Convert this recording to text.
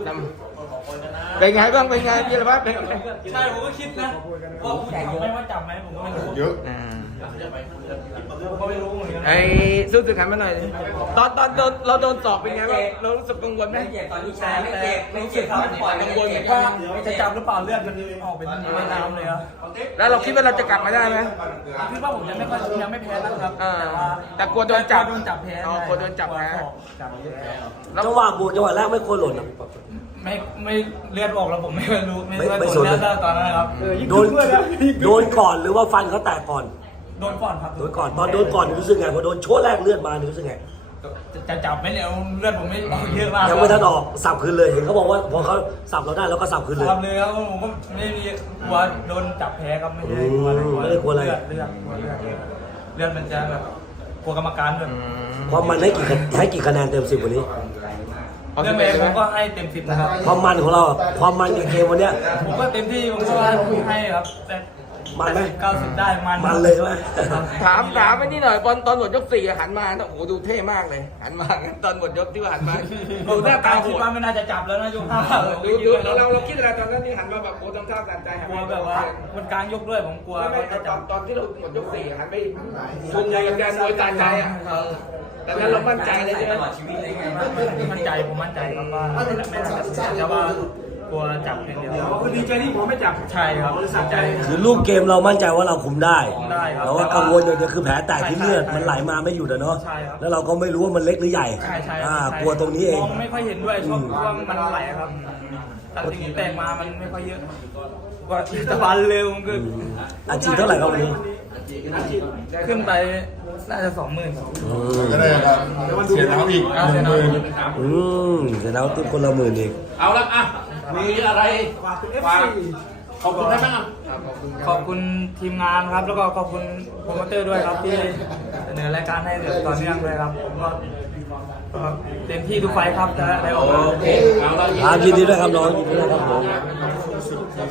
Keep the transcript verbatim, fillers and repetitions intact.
เป็นไงบ้างเป็นไงพี่ละพัฒน์เป็นไงใช่ผมก็คิดนะว่าไม่ว่าจับไหมผมก็ไม่รู้เยอะอ่าผมก็ไม่รู้เหมือนกันไอ้สู้สึกหันมาหน่อยดิตอนตอนโดนเราโดนสอบเป็นไงบ้างเรารู้สึกกังวลไหมตอนนี้ชาไม่เจ็บไม่เจ็บครับปล่อยกังวลว่าจะจับหรือเปล่าเลือดมันออกเป็นน้ำเลยครับแล้วเราคิดว่าเราจะกลับมาได้ไหมคิดว่าผมจะไม่ค่อยยังไม่แพ้นะครับอ่าแต่ว่าแต่กลัวโดนจับโดนจับแพ้อ๋อกลัวโดนจับแพ้ แล้วจังหวะบวกจังหวะแรกไม่ควรหล่นนะไม่ไม่เลือดออกแล้วผมไม่รู้ไม่ไม่รู้ไม่ผสลนเลยเลือดตอนนั้นนะครับโดนโดนก่อนหรือว่าฟันเขาแตกก่อนโดนก่อนครับโดนก่อนตอนโดนก่อนรู้สึกไงพอโดนโชว์แรกเลือดมารู้สึกไงจะจะจับไหมเนี่ยเลือดผมไม่ออกเยอะมากยังไม่ทันออกสับคืนเลยเห็นเขาบอกว่าพอเขาสับเราได้แล้วก็สับคืนเลยทำเลยครับผมก็ไม่มีกลัวโดนจับแพ้ครับไม่ได้กลัวอืมไม่ได้กลัวอะไรเลือดเลือดกลัวเลือดเลือดมันจะแบบกลัวกรรมการด้วยความมันให้กี่คะให้กี่คะแนนเต็มสิบวันนี้เรื่องเองผมก็ให้เต็มสิบนะครับความมันของเราความมันกับเกมวันเนี้ยผมก็เต็มที่ผมก็ให้ครับแต่มันไหมเก้าสิบได้มันมันเลยไหมถามถามไปนี่หน่อยตอนตอนหมดยกสี่หันมาโอ้โหดูเท่มากเลย หันมาตอนหมดยกที่ว่าหันมาผดูมหน้าตาโหคิดดว่าไม่น่าจะจับแล้วนะยกห้าดูดูเราเราเราคิดอะไรตอนนั้นที่หันมาแบบโอ้ทำท่าสั่นใจหันกลัไปวแบบว่ามันกลางยกด้วยผมกลัวไม่ไม่เขาจะตจัอบ นตอนที่เราหมดยกสี่หันไปชูมือกันแกนมวยตาใจอ่ะเออแต่นั้นเรามั่นใจเลยใช่ไหมมั่นใจผมมั่นใจครับว่าไม่น่าจะจับแต่ว่ากลัวจับอย่างเดียวคือดีใจที่ผมไม่จับใช่ครับดีใจคือลูกเกมเรามั่นใจว่าเราคุมได้คุมได้ครับแต่ว่ากังวลอย่างเดียวคือแผลแตกที่เลือดมันไหลมาไม่หยุดอะเนาะใช่ครับแล้วเราก็ไม่รู้ว่ามันเล็กหรือใหญ่ใช่ใช่อ่ากลัวตรงนี้เองมองไม่ค่อยเห็นด้วยช่วงว่ามันไหลครับตัดสิ่งแตกมามันไม่ค่อยเยอะกว่าตะวันเร็วมันก็อาชีพเท่าไหร่ครับวันนี้ขึ้นไปน่าจะสองหมื่นอืมจะได้ครับเสียน้ำอีกหนึ่งหมื่นอืมเสร็จแล้วติ๊บคนละหมื่นอีกเอาละอ่ะ มีอะไรฝากขอบคุณได้ไหมอ่ะขอบคุณทีมงานครับ แล้วก็ขอบคุณโปรโมเตอร์ด้วยครับที่เสนอรายการให้แบบต่อเนื่องเลยครับผมก็ก็เต็มที่ทุกไฟท์ครับจะได้ออกมาโอเค เอาละครับยินดีด้วยครับน้องยินดีด้วยครับผม